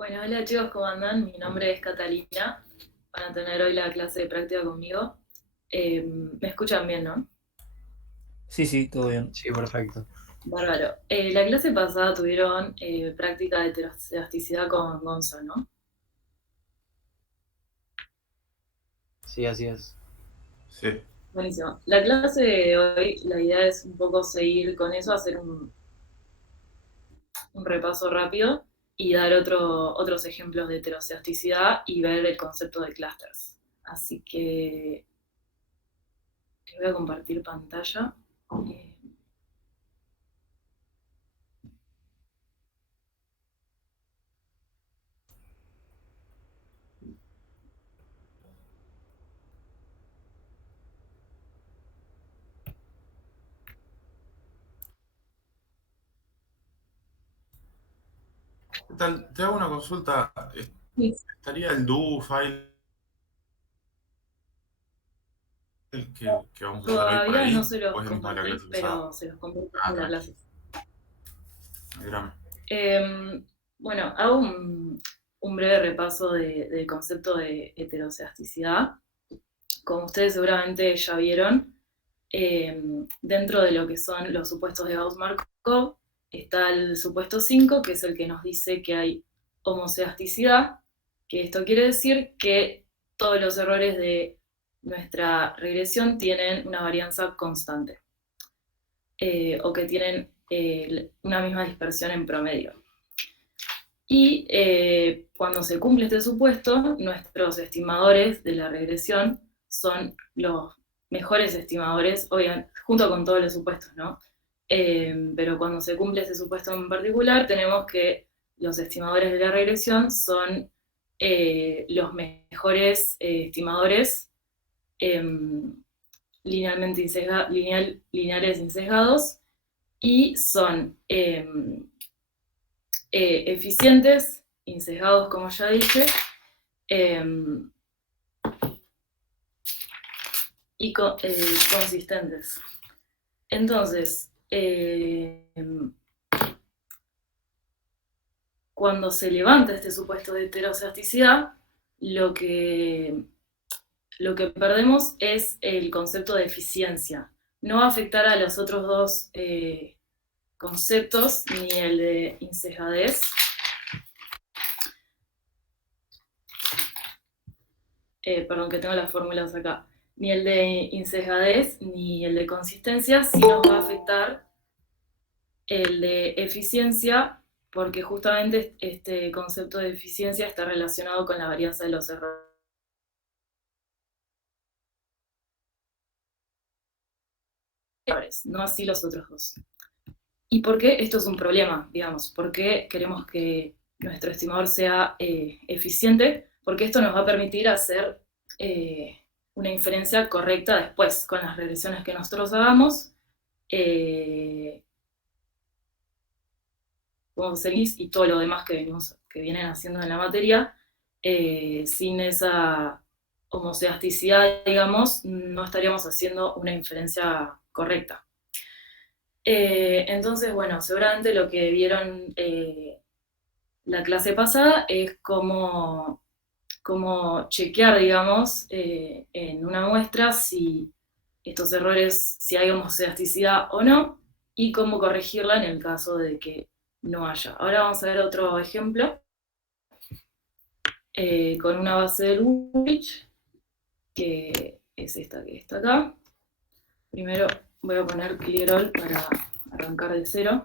Bueno, hola chicos, ¿cómo andan? Mi nombre es Catalina. Van a tener hoy la clase de práctica conmigo. ¿Me escuchan bien, no? Sí, sí, todo bien. Sí, perfecto. Bárbaro. La clase pasada tuvieron práctica de heteroelasticidad con Gonzo, ¿no? Sí, así es. Sí. Buenísimo. La clase de hoy, la idea es un poco seguir con eso, hacer un repaso rápido y dar otros ejemplos de heteroelasticidad y ver el concepto de clusters. Así que les voy a compartir pantalla. Eh, ¿Qué tal? Te hago una consulta. ¿Estaría el do file que vamos a usar hoy por Todavía no ahí? se los ¿O es el mismo de la compartí, clase pasada? pero se los comparto Ah, en la tranqui. clase. No hay drama. Bueno, hago un breve repaso del concepto de heteroceasticidad. Como ustedes seguramente ya vieron, dentro de lo que son los supuestos de Gauss-Markov, está el supuesto 5, que es el que nos dice que hay homoceasticidad, que esto quiere decir que todos los errores de nuestra regresión tienen una varianza constante, o que tienen una misma dispersión en promedio. Y cuando se cumple este supuesto, nuestros estimadores de la regresión son los mejores estimadores, obviamente, junto con todos los supuestos, ¿no? Pero cuando se cumple este supuesto en particular, tenemos que los estimadores de la regresión son los mejores estimadores linealmente lineares insesgados y son eficientes, insesgados como ya dije, eh, y consistentes. Entonces, cuando se levanta este supuesto de heteroceasticidad, lo que, lo que perdemos es el concepto de eficiencia. No va a afectar a los otros dos conceptos, ni el de insesgadez, perdón que tengo las fórmulas acá, ni el de insesgadez ni el de consistencia, sí nos va a afectar el de eficiencia, porque justamente este concepto de eficiencia está relacionado con la varianza de los errores, no así los otros dos. ¿Y por qué esto es un problema, digamos? ¿Por qué queremos que nuestro estimador sea eficiente? Porque esto nos va a permitir hacer una inferencia correcta después con las regresiones que nosotros hagamos, como seguís y todo lo demás que vienen haciendo en la materia, sin esa homoceasticidad, digamos, no estaríamos haciendo una inferencia correcta. Entonces, bueno, seguramente lo que vieron la clase pasada es cómo chequear, digamos, en una muestra si estos errores, si hay homoceasticidad o no, y cómo corregirla en el caso de que no haya. Ahora vamos a ver otro ejemplo con una base del Woolrich, que es esta que está acá. Primero voy a poner clear all para arrancar de cero.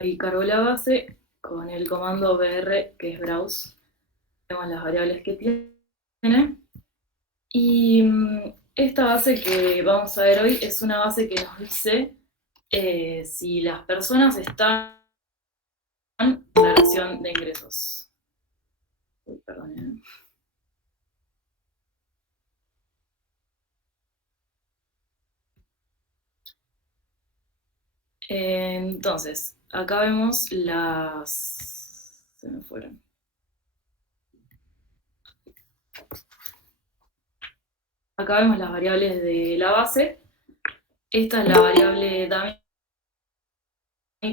Ahí cargo la base con el comando br, que es browse. Vemos las variables que tiene. Y esta base que vamos a ver hoy es una base que nos dice si las personas están en declaración de ingresos. Uy, perdón. Entonces, acá vemos las... Se me fueron. acá vemos las variables de la base. Esta es la variable dummy,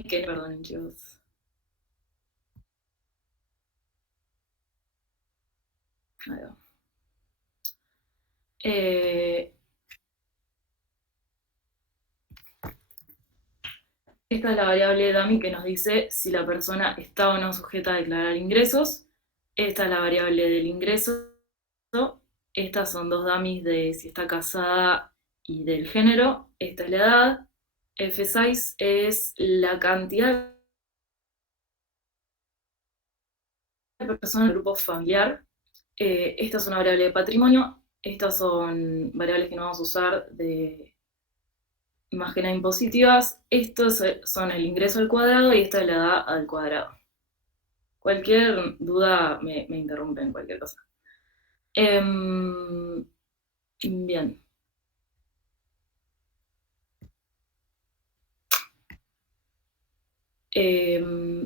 que, perdón, chicos. Ahí va. Esta es la variable dummy que nos dice si la persona está o no sujeta a declarar ingresos. Esta es la variable del ingreso. Estas son dos dummies de si está casada y del género. Esta es la edad. F6 es la cantidad de personas del grupo familiar. Esta es una variable de patrimonio. Estas son variables que no vamos a usar de más que nada impositivas. Estos son el ingreso al cuadrado y esta es la edad al cuadrado. Cualquier duda me interrumpen, cualquier cosa. Bien.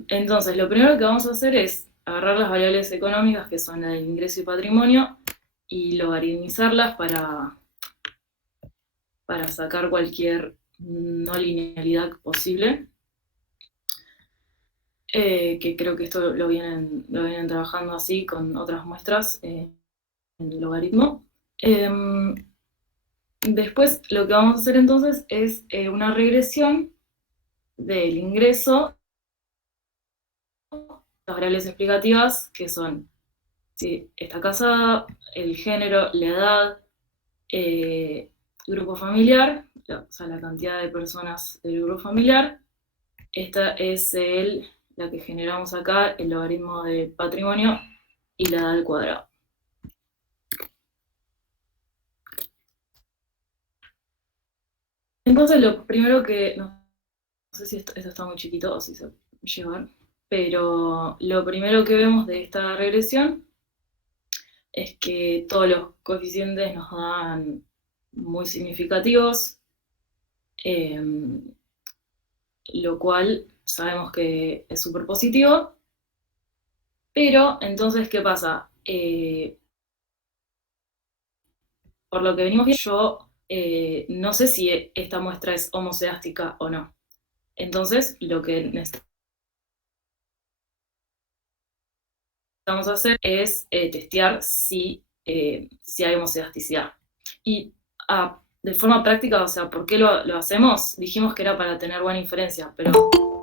Entonces, lo primero que vamos a hacer es agarrar las variables económicas, que son el ingreso y patrimonio, y logaritmizarlas para sacar cualquier no linealidad posible. Que creo que esto lo vienen trabajando así con otras muestras en el logaritmo. Después lo que vamos a hacer entonces es una regresión del ingreso, las variables explicativas, que son si está casada, el género, la edad, grupo familiar, o sea, la cantidad de personas del grupo familiar. Esta es la que generamos acá, el logaritmo de patrimonio y la edad al cuadrado. Entonces lo primero que, no sé si esto está muy chiquito o si se puede llevar, pero lo primero que vemos de esta regresión es que todos los coeficientes nos dan muy significativos, lo cual sabemos que es súper positivo, pero entonces, ¿qué pasa? Por lo que venimos viendo, yo no sé si esta muestra es homosedástica o no. Entonces, lo que necesitamos hacer es testear si hay homocedasticidad. Y de forma práctica, o sea, ¿por qué lo hacemos? Dijimos que era para tener buena inferencia, pero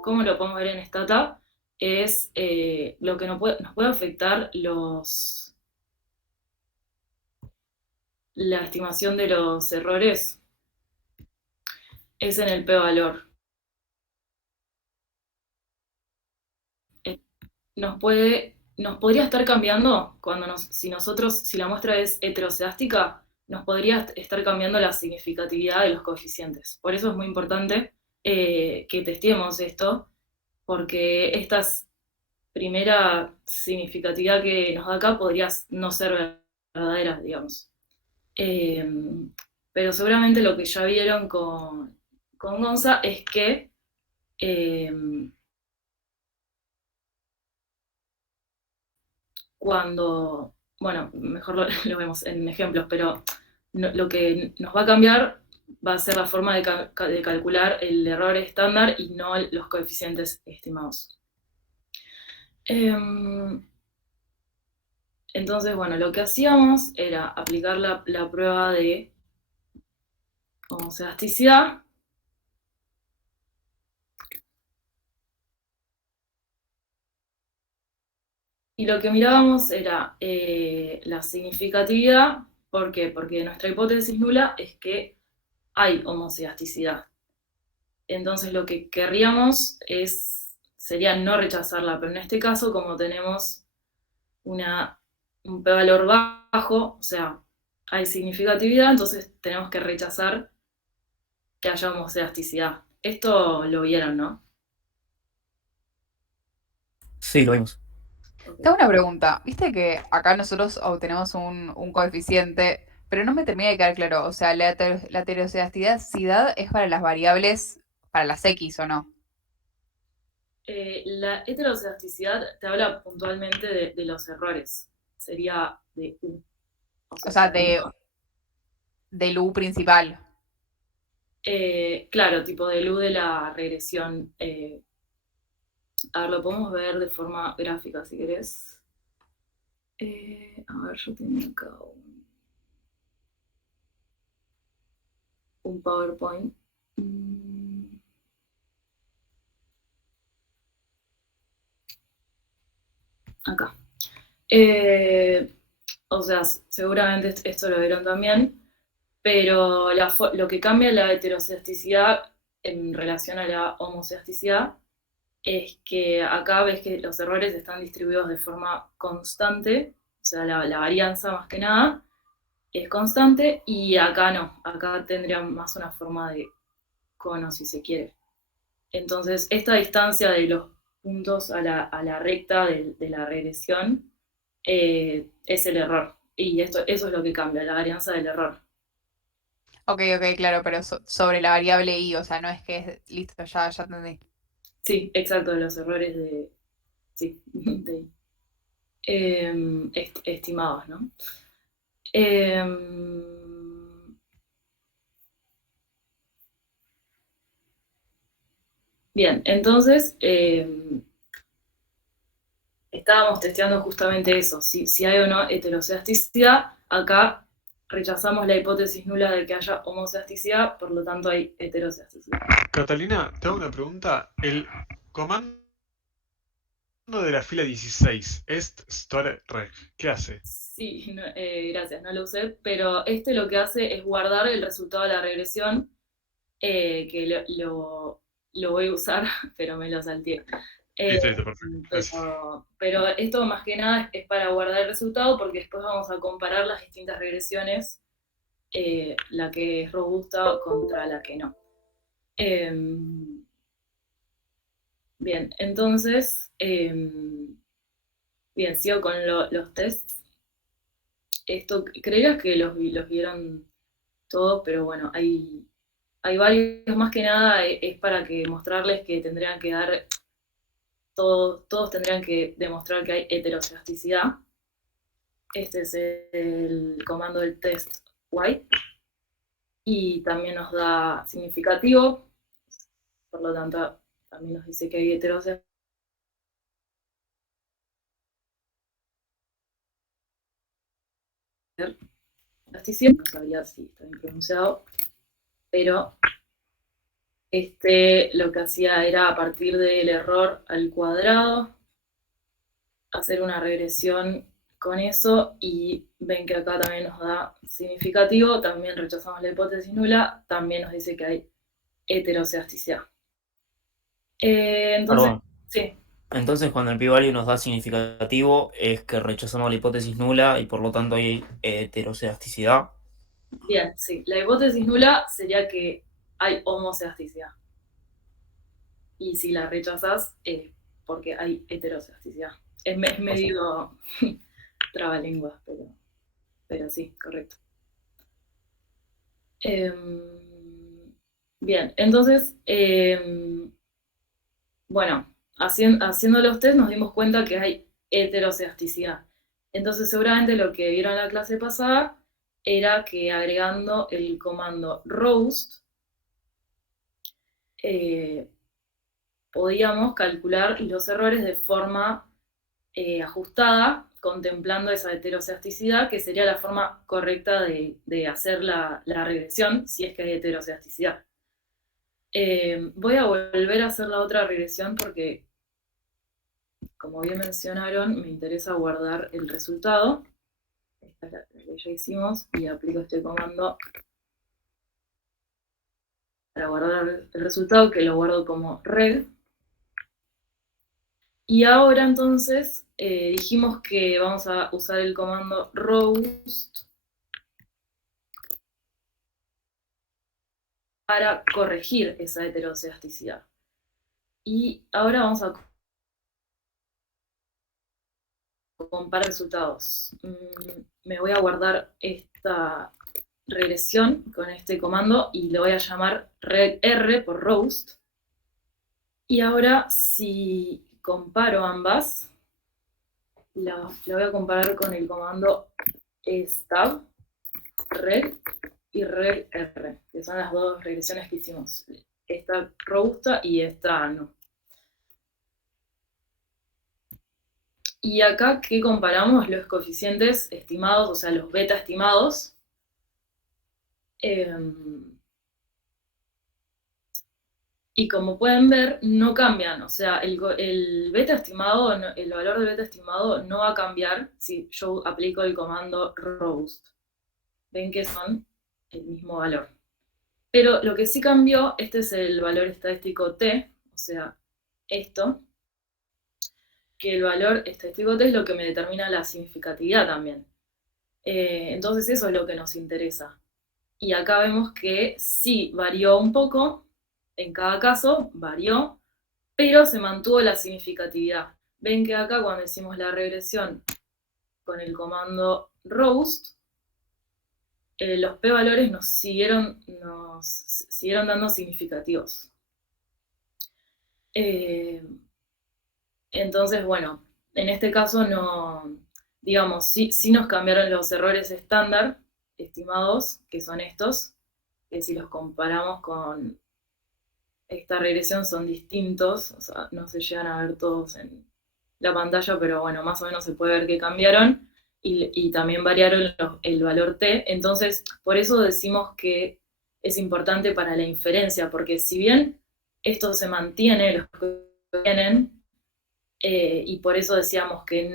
¿cómo lo podemos ver en Stata? Es lo que nos puede afectar la estimación de los errores es en el p-valor. Nos podría estar cambiando si la muestra es heteroscedástica, nos podría estar cambiando la significatividad de los coeficientes. Por eso es muy importante que testeemos esto, porque esta primera significatividad que nos da acá podría no ser verdadera, digamos. Pero seguramente lo que ya vieron con Gonza es que cuando, bueno, mejor lo vemos en ejemplos, pero lo que nos va a cambiar va a ser la forma de calcular el error estándar y no los coeficientes estimados. Entonces, bueno, lo que hacíamos era aplicar la prueba de homocedasticidad. Y lo que mirábamos era la significatividad. ¿Por qué? Porque nuestra hipótesis nula es que hay homocedasticidad. Entonces lo que querríamos sería no rechazarla, pero en este caso, como tenemos un p-valor bajo, o sea, hay significatividad, entonces tenemos que rechazar que haya homocedasticidad. Esto lo vieron, ¿no? Sí, lo vimos. Tengo una pregunta. Viste que acá nosotros obtenemos un coeficiente, pero no me termina de quedar claro. O sea, la heteroscedastidad es para las variables, para las X, ¿o no? La heteroscedasticidad te habla puntualmente de los errores. Sería de U. O sea, de... del U principal. Claro, tipo del U de la regresión. A ver, lo podemos ver de forma gráfica si querés. A ver, yo tenía acá un PowerPoint. Acá. O sea, seguramente esto lo vieron también, pero lo que cambia la heterocelasticidad en relación a la homocelasticidad es que acá ves que los errores están distribuidos de forma constante, o sea, la varianza más que nada es constante, y acá no, acá tendría más una forma de cono, si se quiere. Entonces, esta distancia de los puntos a la recta de la regresión es el error. Y eso es lo que cambia, la varianza del error. Ok, claro, pero sobre la variable I, o sea, no es que es listo, ya entendí. Sí, exacto, los errores sí, estimados, ¿no? Bien, entonces estábamos testeando justamente eso, si hay o no heterocelasticidad. Acá rechazamos la hipótesis nula de que haya homocelasticidad, por lo tanto hay heterocelasticidad. Catalina, te hago una pregunta. El comando de la fila 16, est_store_reg, ¿qué hace? Sí, gracias, no lo usé, pero lo que hace es guardar el resultado de la regresión, que lo voy a usar, pero me lo salteé. Listo, perfecto. Gracias. Pero esto más que nada es para guardar el resultado, porque después vamos a comparar las distintas regresiones, la que es robusta contra la que no. Bien, entonces, bien, sigo con los tests. Esto creería que los vieron todos, pero bueno, hay varios. Más que nada es para que mostrarles que tendrían que dar, todos tendrían que demostrar que hay heterocelasticidad. Este es el comando del test white, y también nos da significativo, por lo tanto también nos dice que hay heterocelasticidad. No sabía si está bien pronunciado, pero lo que hacía era, a partir del error al cuadrado, hacer una regresión con eso, y ven que acá también nos da significativo, también rechazamos la hipótesis nula, también nos dice que hay heterocelasticidad. Entonces, Perdón. sí, Entonces, cuando el p-value nos da significativo, es que rechazamos la hipótesis nula y por lo tanto hay heterocelasticidad. bien, sí. La hipótesis nula sería que hay homocelasticidad. Y si la rechazas, porque hay heterocelasticidad. Es medio trabalenguas, pero sí, correcto. Bien, entonces, bueno, haciendo los test nos dimos cuenta que hay heterocelasticidad. Entonces, seguramente lo que vieron en la clase pasada era que agregando el comando roast, podíamos calcular los errores de forma ajustada, contemplando esa heterocelasticidad, que sería la forma correcta de hacer la regresión, si es que hay heterocelasticidad. Voy a volver a hacer la otra regresión porque, como bien mencionaron, me interesa guardar el resultado. Esta es la que ya hicimos, y aplico este comando para guardar el resultado, que lo guardo como reg. Y ahora entonces dijimos que vamos a usar el comando roast para corregir esa heterocelasticidad. Y ahora vamos a comparar resultados. Me voy a guardar esta regresión con este comando y lo voy a llamar regr por roast. Y ahora, si comparo ambas, la voy a comparar con el comando stab reg, y reg R, que son las dos regresiones que hicimos. Esta robusta y esta no. Y acá, ¿qué comparamos? Los coeficientes estimados, o sea, los beta estimados. Y como pueden ver, no cambian. O sea, el beta estimado, el valor del beta estimado no va a cambiar si yo aplico el comando robust. Ven que son el mismo valor. Pero lo que sí cambió, este es el valor estadístico T, o sea, esto, que el valor estadístico T es lo que me determina la significatividad también. Entonces eso es lo que nos interesa. Y acá vemos que sí varió un poco, en cada caso varió, pero se mantuvo la significatividad. Ven que acá cuando hicimos la regresión con el comando robust, los p-valores nos siguieron dando significativos. Entonces, bueno, en este caso no, digamos, sí nos cambiaron los errores estándar estimados, que son estos, que si los comparamos con esta regresión son distintos, o sea, no se llegan a ver todos en la pantalla, pero bueno, más o menos se puede ver que cambiaron, y también variaron el valor T, entonces por eso decimos que es importante para la inferencia, porque si bien esto se mantiene, los que vienen, y por eso decíamos que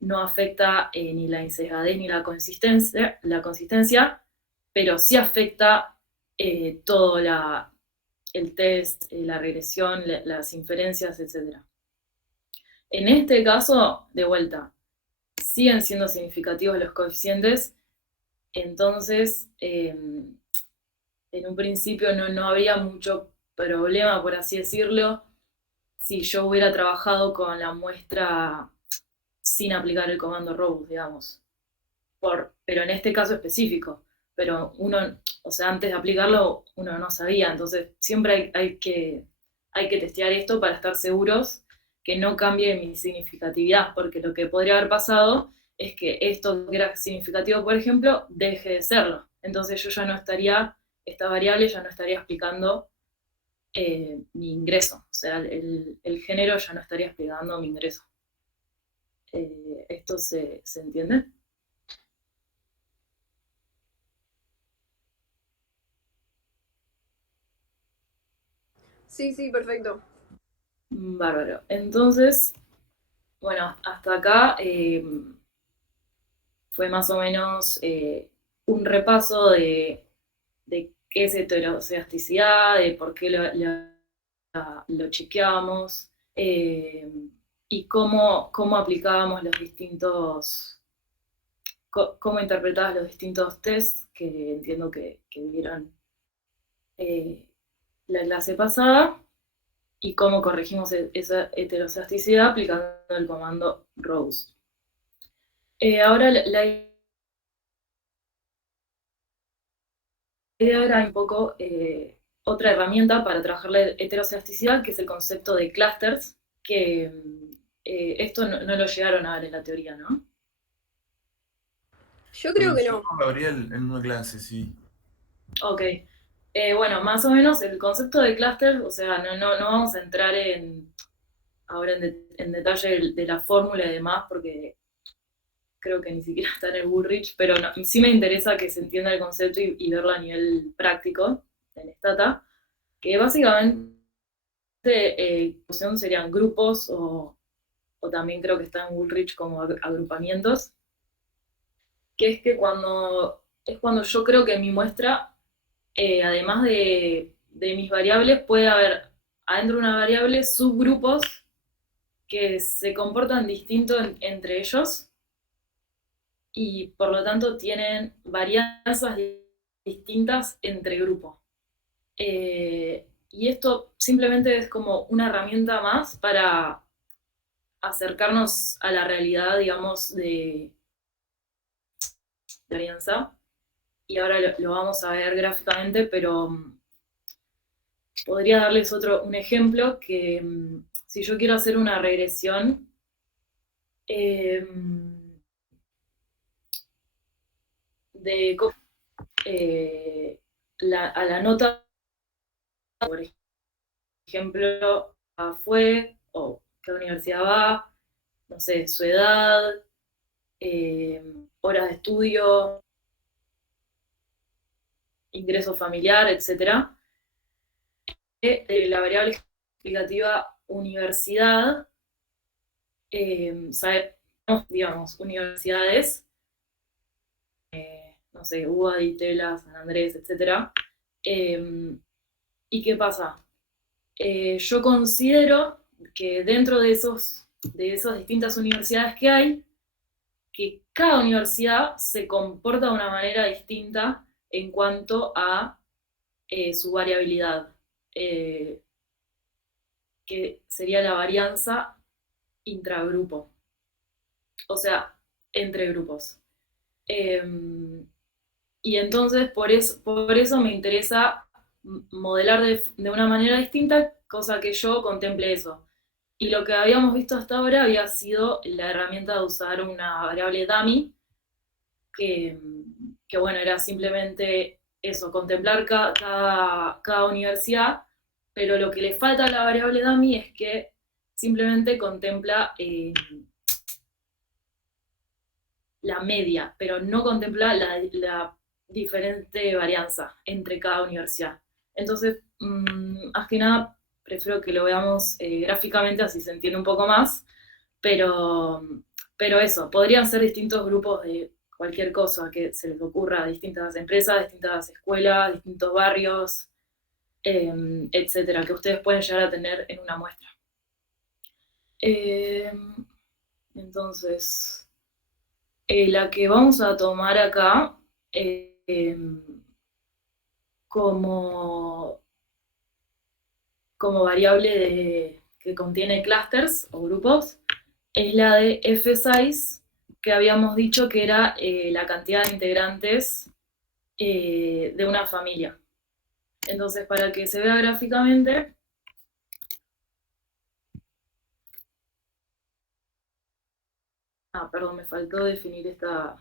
no afecta ni la insesgadez ni la consistencia, pero sí afecta todo el test, la regresión, las inferencias, etc. En este caso, de vuelta, siguen siendo significativos los coeficientes, entonces en un principio no había mucho problema, por así decirlo, si yo hubiera trabajado con la muestra sin aplicar el comando robust, digamos. Pero en este caso específico. Pero uno, o sea, antes de aplicarlo, uno no sabía. Entonces, siempre hay que testear esto para estar seguros que no cambie mi significatividad, porque lo que podría haber pasado es que esto que era significativo, por ejemplo, deje de serlo. Entonces yo ya no estaría, esta variable ya no estaría explicando mi ingreso, o sea, el género ya no estaría explicando mi ingreso. ¿Esto se entiende? Sí, perfecto. Bárbaro. Entonces, bueno, hasta acá fue más o menos un repaso de qué es heterocedasticidad, de por qué lo chequeábamos, y cómo aplicábamos los distintos, cómo interpretabas los distintos tests que entiendo que vieron la clase pasada, y cómo corregimos esa heterocedasticidad aplicando el comando robust. Ahora la idea era un poco otra herramienta para trabajar la heterocedasticidad, que es el concepto de clusters, que esto no lo llegaron a ver en la teoría, ¿no? Yo creo que no. Gabriel, en una clase, sí. Ok. Bueno, más o menos el concepto de clusters, o sea, no vamos a entrar ahora en detalle de la fórmula y demás, porque creo que ni siquiera está en el Woolrich, pero sí me interesa que se entienda el concepto y verlo a nivel práctico en Stata, que básicamente serían grupos o también creo que está en Woolrich como agrupamientos, que es que cuando yo creo que en mi muestra, además de mis variables, puede haber adentro de una variable subgrupos que se comportan distinto entre ellos, y por lo tanto tienen varianzas distintas entre grupos. Y esto simplemente es como una herramienta más para acercarnos a la realidad, digamos, de varianza. Y ahora lo vamos a ver gráficamente, pero podría darles un ejemplo que si yo quiero hacer una regresión, a la nota, por ejemplo, fue, o qué universidad va, no sé, su edad, horas de estudio, ingreso familiar, etc. La variable explicativa universidad, sabemos, digamos, universidades, no sé, UBA, Itela, San Andrés, etc. ¿Y qué pasa? Yo considero que dentro de esas distintas universidades que hay, que cada universidad se comporta de una manera distinta en cuanto a su variabilidad, que sería la varianza intragrupo, o sea, entre grupos. Y entonces por eso me interesa modelar de una manera distinta, cosa que yo contemple eso. Y lo que habíamos visto hasta ahora había sido la herramienta de usar una variable dummy, que bueno, era simplemente eso, contemplar cada universidad, pero lo que le falta a la variable dummy es que simplemente contempla la media, pero no contempla la diferente varianza entre cada universidad. Entonces, más que nada, prefiero que lo veamos gráficamente, así se entiende un poco más, pero eso, podrían ser distintos grupos de cualquier cosa que se les ocurra, distintas empresas, distintas escuelas, distintos barrios, etcétera, que ustedes pueden llegar a tener en una muestra. Entonces, la que vamos a tomar acá como variable que contiene clusters o grupos es la de f6, que habíamos dicho que era la cantidad de integrantes de una familia. Entonces, para que se vea gráficamente, perdón, me faltó definir esta.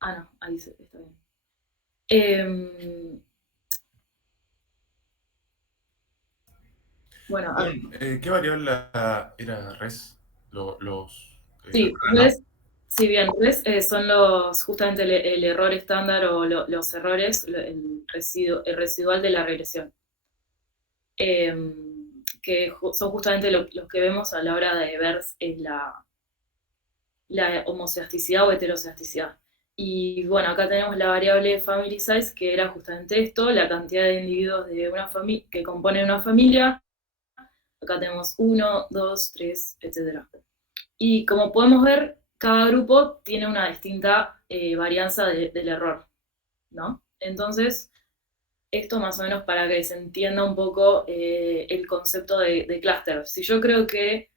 No, ahí está bien. Bueno, ¿qué variable era res? sí, res, si bien res son justamente el error estándar o los errores, el residual de la regresión, que son justamente los que vemos a la hora de ver la homoceasticidad o heteroceasticidad. Y bueno, acá tenemos la variable family size, que era justamente esto, la cantidad de individuos de una familia que componen una familia. Acá tenemos 1, 2, 3, etc. Y como podemos ver, cada grupo tiene una distinta varianza del error, ¿no? Entonces, esto más o menos para que se entienda un poco el concepto de clúster. Si yo creo que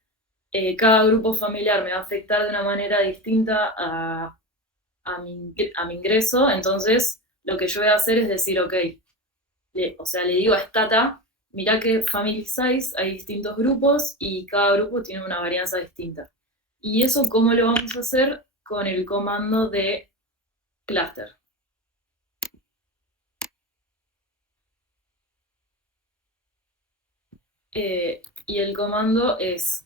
cada grupo familiar me va a afectar de una manera distinta a mi ingreso, entonces lo que yo voy a hacer es decir, ok, le digo a Stata, mirá que family size hay distintos grupos y cada grupo tiene una varianza distinta. ¿Y eso cómo lo vamos a hacer? Con el comando de cluster. Y el comando es,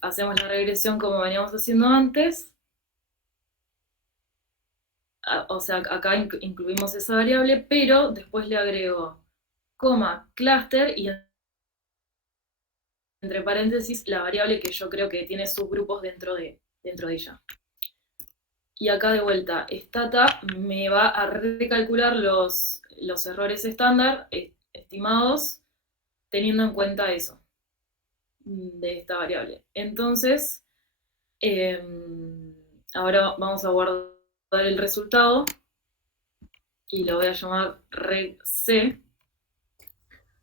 hacemos la regresión como veníamos haciendo antes, o sea, acá incluimos esa variable, pero después le agrego coma, cluster, y entre paréntesis la variable que yo creo que tiene subgrupos dentro de ella. Y acá de vuelta, Stata me va a recalcular los errores estándar estimados teniendo en cuenta eso, de esta variable. Entonces, ahora vamos a guardar el resultado y lo voy a llamar reg_c.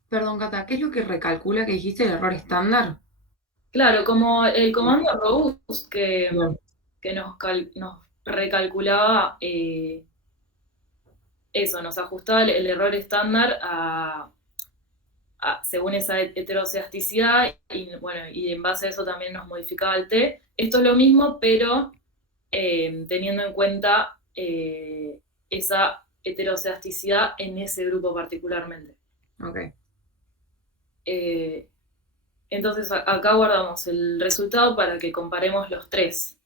Perdón, Cata, ¿qué es lo que recalcula que dijiste el error estándar? Claro, como el comando robust que Bien. nos recalculaba eso, nos ajustaba el error estándar según esa heteroceasticidad, y bueno, y en base a eso también nos modificaba el t. Esto es lo mismo, pero teniendo en cuenta esa heterocedasticidad en ese grupo particularmente. Ok. Entonces acá guardamos el resultado para que comparemos los tres.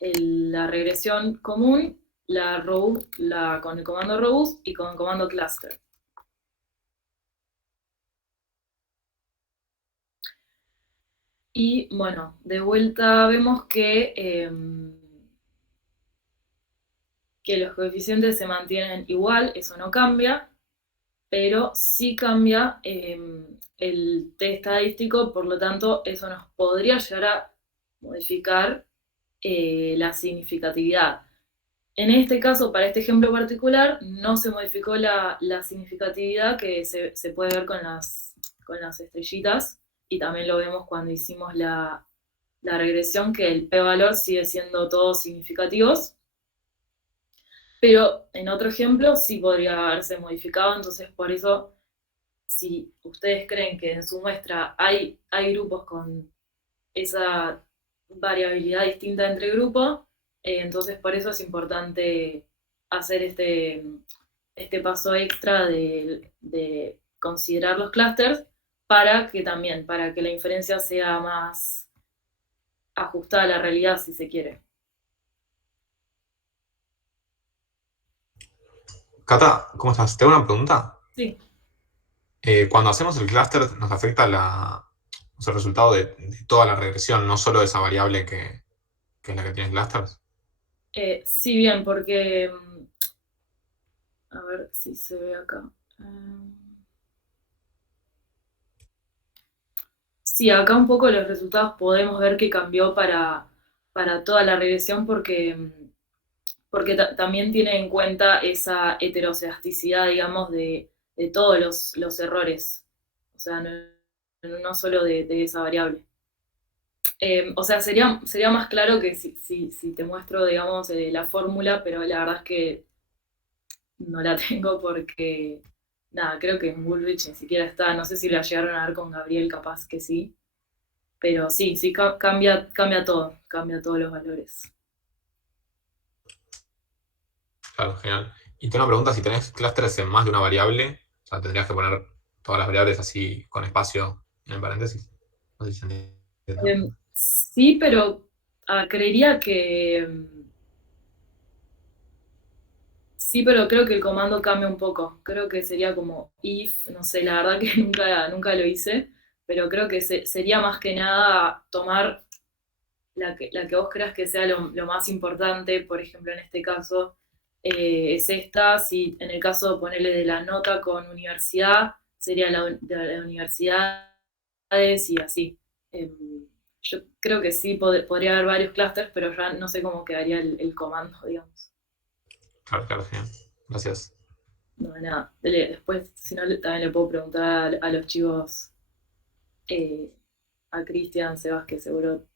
La regresión común, con el comando robust y con el comando cluster. Y bueno, de vuelta vemos que los coeficientes se mantienen igual, eso no cambia, pero sí cambia el t estadístico, por lo tanto eso nos podría llegar a modificar la significatividad. En este caso, para este ejemplo particular, no se modificó la significatividad que se puede ver con las estrellitas, y también lo vemos cuando hicimos la regresión, que el p-valor sigue siendo todos significativos, pero en otro ejemplo sí podría haberse modificado. Entonces por eso, si ustedes creen que en su muestra hay grupos con esa variabilidad distinta entre grupos, entonces por eso es importante hacer este paso extra de considerar los clústeres, para que la inferencia sea más ajustada a la realidad, si se quiere. Cata, ¿cómo estás? Te hago una pregunta. Sí. Cuando hacemos el clúster, nos afecta el resultado de toda la regresión, no solo de esa variable que es la que tiene clusters. Sí, bien, porque... a ver si se ve acá. Sí, acá un poco los resultados podemos ver que cambió para toda la regresión, porque también tiene en cuenta esa heterocedasticidad, digamos, de todos los errores. O sea, no solo de esa variable. O sea, sería más claro que si te muestro, digamos, la fórmula, pero la verdad es que no la tengo porque, nada, creo que en Woolrich ni siquiera está. No sé si la llegaron a ver con Gabriel, capaz que sí. Pero sí, cambia todo, cambia todos los valores. Claro, genial. Y tengo una pregunta, si tenés clústeres en más de una variable, o sea, tendrías que poner todas las variables así con espacio en el paréntesis. No sé si se entiende. Sí, pero creería que... sí, pero creo que el comando cambia un poco. Creo que sería como if, no sé, la verdad que nunca lo hice, pero creo que sería más que nada tomar la que vos creas que sea lo más importante. Por ejemplo, en este caso es esta. Si en el caso, ponerle de la nota con universidad, sería de las universidades y así. Yo creo que sí podría haber varios clústeres, pero ya no sé cómo quedaría el comando, digamos. Claro, genial. Gracias. No, de nada. Después, si no, también le puedo preguntar a los chicos, a Cristian, Sebas, que seguro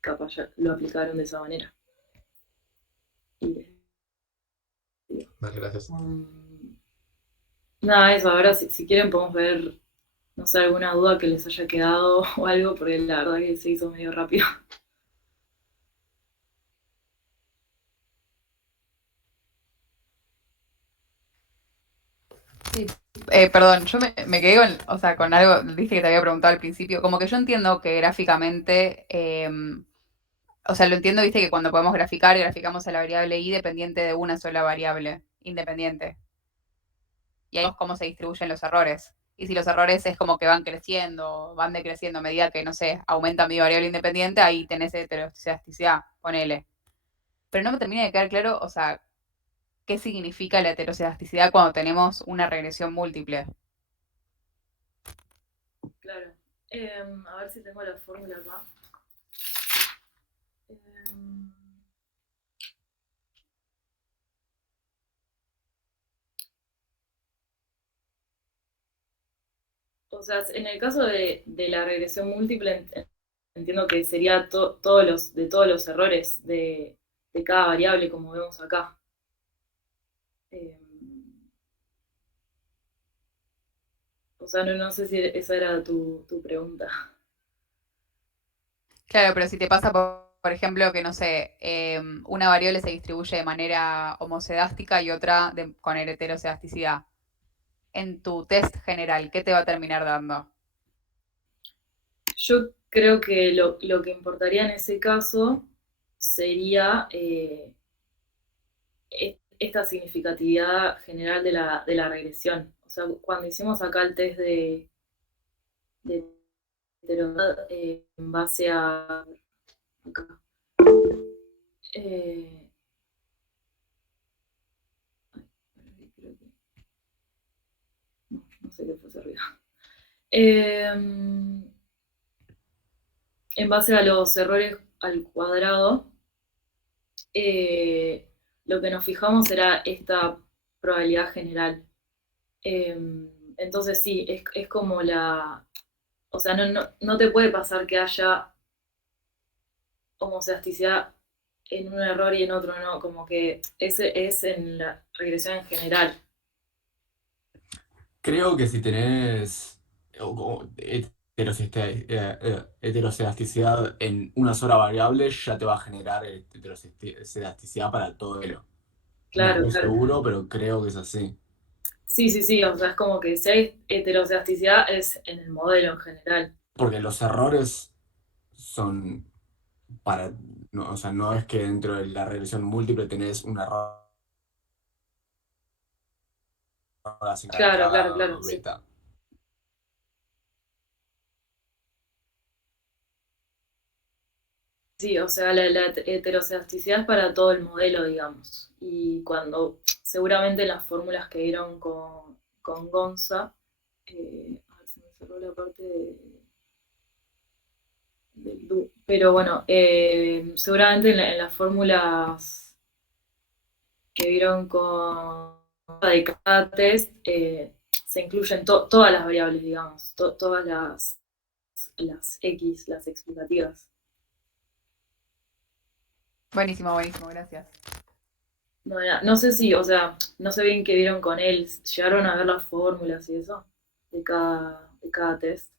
capaz ya lo aplicaron de esa manera. Y Dale, gracias. nada, eso. Ahora, si quieren, podemos ver, no sé, alguna duda que les haya quedado o algo, porque la verdad que se hizo medio rápido. Sí. Perdón, yo me quedé con algo, viste que te había preguntado al principio, como que yo entiendo que gráficamente, o sea, lo entiendo, viste que cuando podemos graficar, graficamos a la variable i dependiente de una sola variable, independiente. Y ahí vemos cómo se distribuyen los errores. Y si los errores es como que van creciendo, van decreciendo a medida que, no sé, aumenta mi variable independiente, ahí tenés heterocedasticidad, ponele. Pero no me termina de quedar claro, o sea, qué significa la heterocedasticidad cuando tenemos una regresión múltiple. Claro. A ver si tengo la fórmula acá. O sea, en el caso de la regresión múltiple, entiendo que sería todos los errores de cada variable, como vemos acá. O sea, no sé si esa era tu pregunta. Claro, pero si te pasa por ejemplo, que no sé, una variable se distribuye de manera homocedástica y otra con heterocedasticidad. En tu test general, ¿qué te va a terminar dando? Yo creo que lo que importaría en ese caso sería esta significatividad general de la regresión. O sea, cuando hicimos acá el test de heterosidad en base a... acá, eh, creo que- no sé qué fue ese ruido. En base a los errores al cuadrado, lo que nos fijamos era esta probabilidad general. Entonces sí, es como la... O sea, no te puede pasar que haya homocedasticidad en un error y en otro no, como que ese es en la regresión en general. Creo que si tenés heterocedasticidad en una sola variable, ya te va a generar heterocedasticidad para todo el. No Claro, estoy claro. seguro, pero creo que es así. Sí, sí, sí, o sea, es como que si hay heterocedasticidad es en el modelo en general. Porque los errores son para. No, o sea, no es que dentro de la regresión múltiple tenés un error así para Claro, claro, cada claro, sí. beta. Sí, o sea, la heterocedasticidad es para todo el modelo, digamos. Y cuando, seguramente las fórmulas que dieron con Gonza, a ver, se me cerró la parte del pero bueno, seguramente en las fórmulas que vieron con de cada test, se incluyen todas las variables, digamos, todas las X, las explicativas. Buenísimo, buenísimo, gracias. No, no sé si, o sea, no sé bien qué vieron con él. ¿Llegaron a ver las fórmulas y eso? De cada test.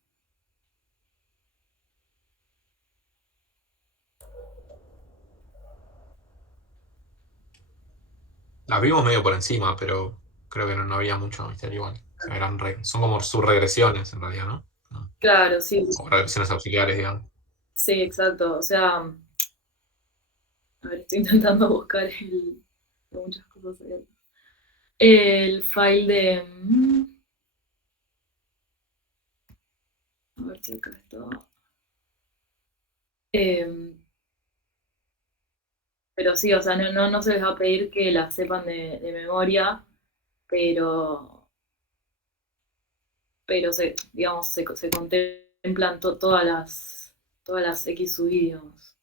Las vimos medio por encima, pero creo que no había mucho misterio igual. O sea, son como subregresiones en realidad, ¿no? Claro, sí, O regresiones auxiliares, digamos. sí, exacto. O sea, a ver, estoy intentando buscar muchas cosas ahí. El file de... a ver si acá está. Em, pero sí, o sea, no se les va a pedir que la sepan de memoria, pero digamos, se contemplan todas las X sub, digamos,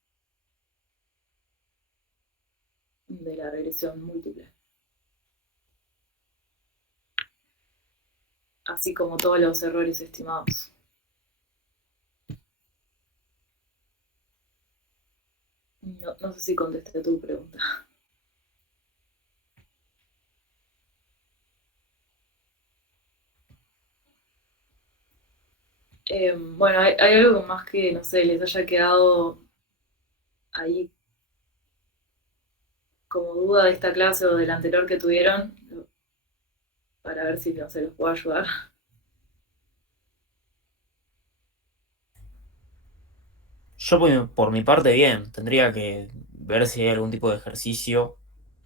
de la regresión múltiple. Así como todos los errores estimados. No sé si contesté tu pregunta. Bueno, hay algo más que, no sé, les haya quedado ahí como duda de esta clase o del anterior que tuvieron, para ver si no se los puedo ayudar. Yo por mi parte bien, tendría que ver si hay algún tipo de ejercicio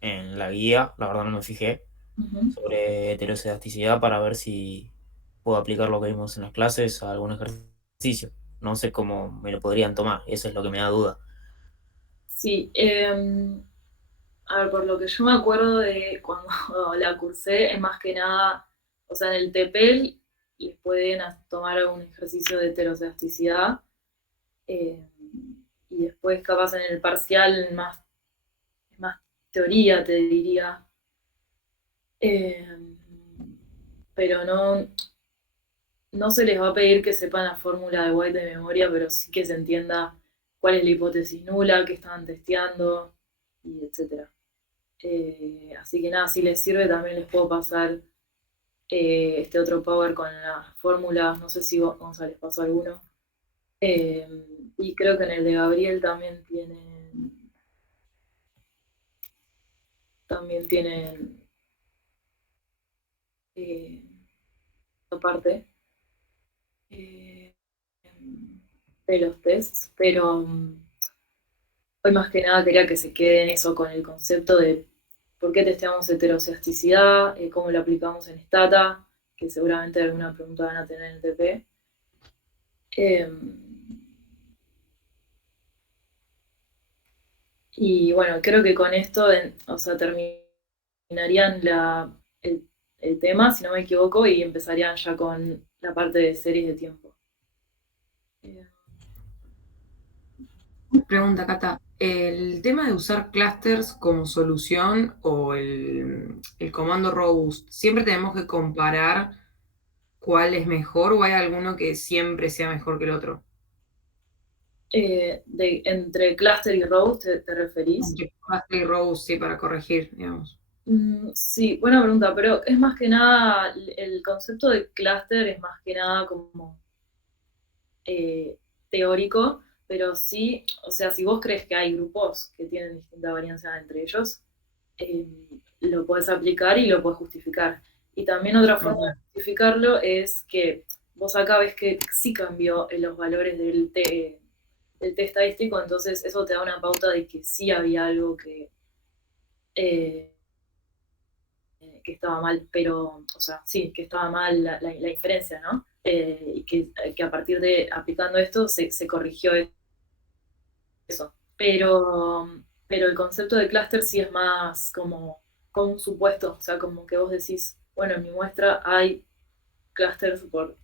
en la guía, la verdad no me fijé, Ujú. sobre heterocedasticidad para ver si puedo aplicar lo que vimos en las clases a algún ejercicio. No sé cómo me lo podrían tomar, eso es lo que me da duda. Sí, a ver, por lo que yo me acuerdo de cuando la cursé, es más que nada, o sea, en el TEPEL les pueden tomar un ejercicio de heterocedasticidad, eh, y después capaz en el parcial más teoría, te diría. Eh, pero no se les va a pedir que sepan la fórmula de White de memoria, pero sí que se entienda cuál es la hipótesis nula, qué estaban testeando, y etcétera. Así que nada, si les sirve también les puedo pasar este otro power con las fórmulas, no sé si González pasó alguno. Y creo que en el de Gabriel también tienen aparte de los tests, pero hoy más que nada quería que se quede en eso con el concepto de por qué testeamos heterocelasticidad, cómo lo aplicamos en Stata, que seguramente alguna pregunta van a tener en el TP. Y bueno, creo que con esto, o sea, terminarían el tema, si no me equivoco, y empezarían ya con la parte de series de tiempo. Pregunta, Cata. ¿El tema de usar clusters como solución o el comando robust, siempre tenemos que comparar cuál es mejor o hay alguno que siempre sea mejor que el otro? Entre cluster y row, ¿te referís? Entre cluster y robust, sí, para corregir, digamos. Sí, buena pregunta, pero es más que nada, el concepto de cluster es más que nada como teórico, pero sí, o sea, si vos crees que hay grupos que tienen distinta varianza entre ellos, lo podés aplicar y lo podés justificar. Y también otra forma de justificarlo es que vos acá ves que sí cambió en los valores del T estadístico, entonces eso te da una pauta de que sí había algo que estaba mal, pero, o sea, sí, que estaba mal la inferencia, ¿no? Y que a partir de aplicando esto se corrigió eso. Pero el concepto de clúster sí es más como un supuesto, o sea, como que vos decís, bueno, en mi muestra hay clústeres por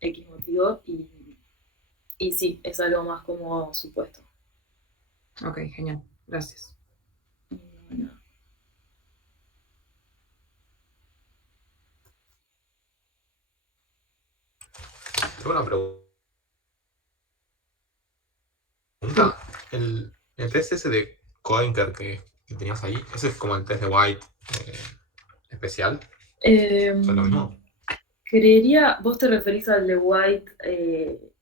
X motivo y sí, es algo más como supuesto. Ok, genial. Gracias. Bueno. Tengo una pregunta. El test ese de Coinker que tenías ahí, ese es como el test de White especial. ¿Es lo mismo? Creería, vos te referís al de White,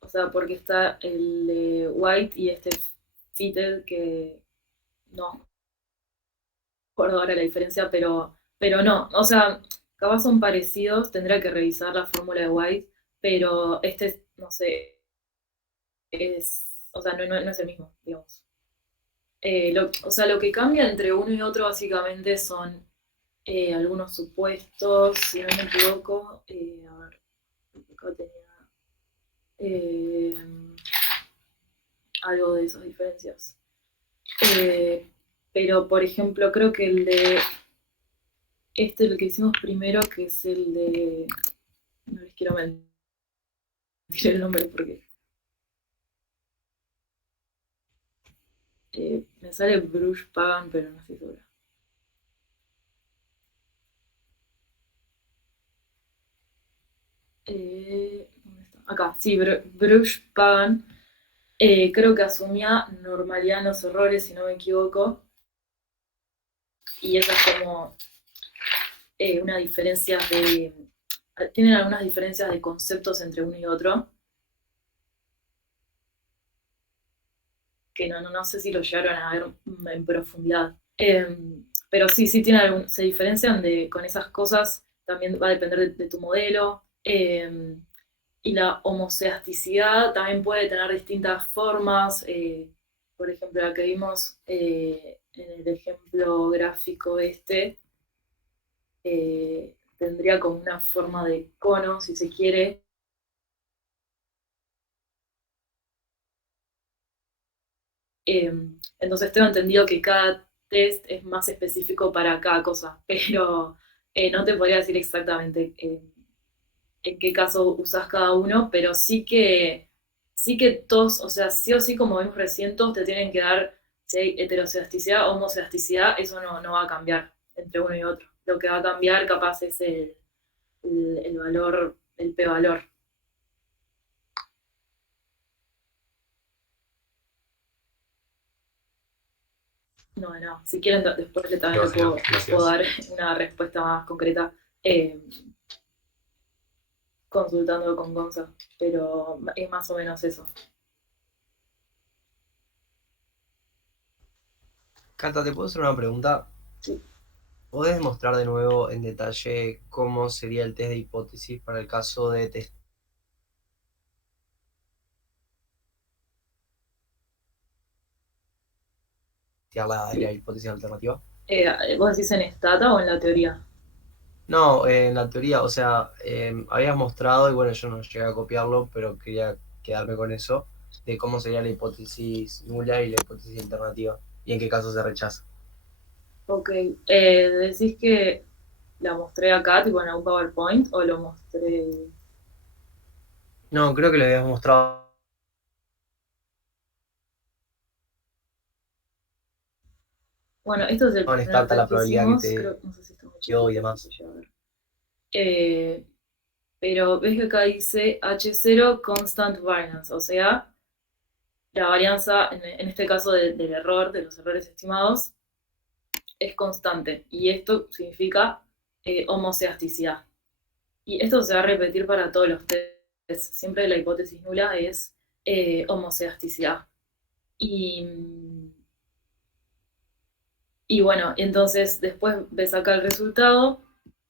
o sea, porque está el de White y este Fitted que no recuerdo ahora la diferencia, pero no, o sea, capaz son parecidos, tendría que revisar la fórmula de White, pero este, no sé, o sea, no es el mismo, digamos. O sea, lo que cambia entre uno y otro básicamente son algunos supuestos, si no me equivoco, a ver, acá tenía algo de esas diferencias. Pero, por ejemplo, creo que el de el que hicimos primero, que es el de... No les quiero mentir el nombre porque... me sale Bruce Pagan, pero no estoy segura. ¿Dónde está? Acá, sí, Bruce Pagan. Creo que asumía normalidad en los errores, si no me equivoco. Y esa es como una diferencia de... Tienen algunas diferencias de conceptos entre uno y otro. Que no sé si lo llegaron a ver en profundidad. Pero sí se diferencian con esas cosas, también va a depender de tu modelo. Y la homoceasticidad también puede tener distintas formas. Por ejemplo, la que vimos en el ejemplo gráfico tendría como una forma de cono, si se quiere. Entonces tengo entendido que cada test es más específico para cada cosa, pero no te podría decir exactamente en qué caso usás cada uno, pero sí que todos, o sea, sí o sí, como vimos recién, todos te tienen que dar, si hay heteroceasticidad o homoceasticidad, eso no va a cambiar entre uno y otro. Lo que va a cambiar capaz es el valor, el p-valor. No, si quieren después también les puedo dar una respuesta más concreta consultando con Gonza, pero es más o menos eso. Cata, ¿te puedo hacer una pregunta? Sí. ¿Podés mostrar de nuevo en detalle cómo sería el test de hipótesis para el caso de testear la hipótesis alternativa? ¿Vos decís en Stata o en la teoría? No, en la teoría, o sea, habías mostrado, y bueno, yo no llegué a copiarlo, pero quería quedarme con eso, de cómo sería la hipótesis nula y la hipótesis alternativa, y en qué caso se rechaza. Ok, ¿decís que la mostré acá, tipo en un PowerPoint, o lo mostré? No, creo que lo habías mostrado. Bueno, esto es el En primer Stata la test que probabilidad hicimos, que te creo, no sé si está muy dio y chiquito, demás. no sé, a ver. Pero ves que acá dice H0 constant variance, o sea, la varianza, en este caso del error, de los errores estimados, es constante. Y esto significa homoceasticidad. Y esto se va a repetir para todos los tests. Siempre la hipótesis nula es homoceasticidad. Y bueno, entonces después ves acá el resultado.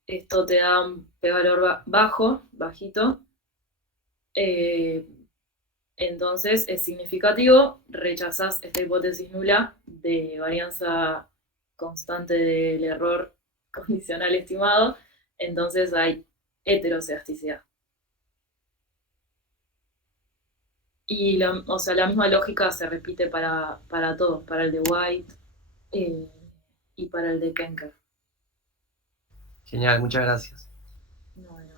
Esto te da un p-valor bajo, bajito. Entonces es significativo, rechazás esta hipótesis nula de varianza constante del error condicional estimado, entonces hay heteroceasticidad. Y o sea, la misma lógica se repite para todos, para el de White y para el de Kenker. Genial, muchas gracias. Bueno.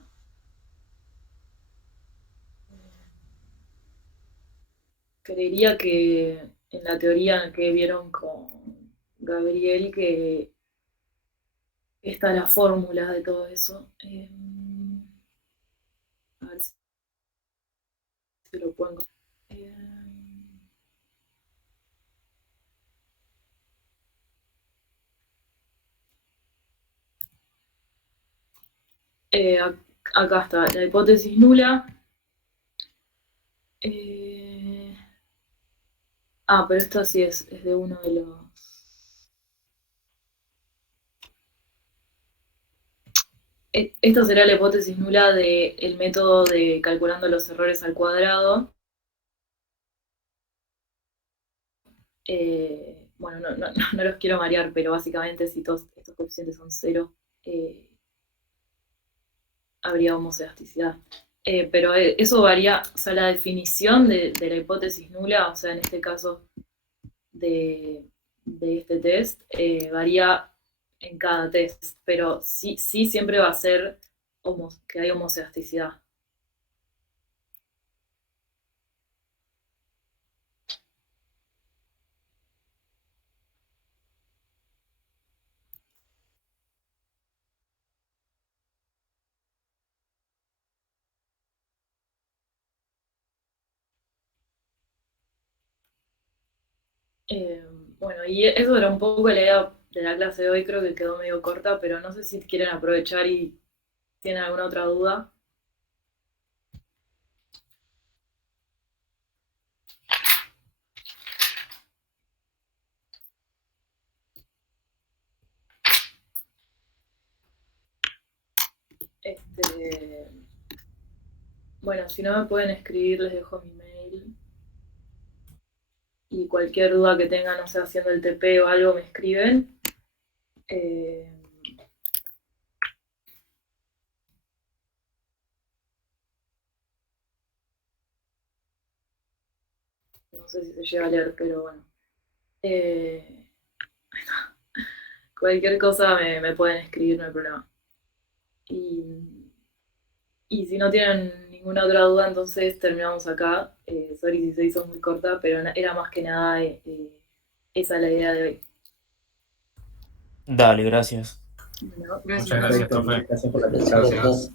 Creería que en la teoría que vieron con Gabriel que está la fórmula de todo eso. A ver si lo pongo. Acá está, la hipótesis nula. Pero esto sí es de uno de los... Esta será la hipótesis nula del método de calculando los errores al cuadrado. Bueno, no los quiero marear, pero básicamente si todos estos coeficientes son 0, habría homoceasticidad. Pero eso varía, o sea, la definición de la hipótesis nula, o sea, en este caso de este test, varía en cada test, pero sí siempre va a ser que hay homoceasticidad. Bueno, y eso era un poco la idea de la clase de hoy, creo que quedó medio corta, pero no sé si quieren aprovechar y tienen alguna otra duda. Bueno, si no me pueden escribir, les dejo mi mail. Y cualquier duda que tengan, no sé, haciendo el TP o algo, me escriben. No sé si se llega a leer, pero bueno. Cualquier cosa me pueden escribir, no hay problema. Y si no tienen ninguna otra duda, entonces terminamos acá. Sorry si se hizo muy corta, pero era más que nada esa la idea de hoy. Dale, gracias. Bueno, Muchas gracias, profe. Gracias por la atención. Gracias.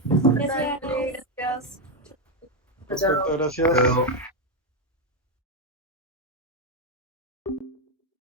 Gracias. chao. Perfecto, gracias. Luego.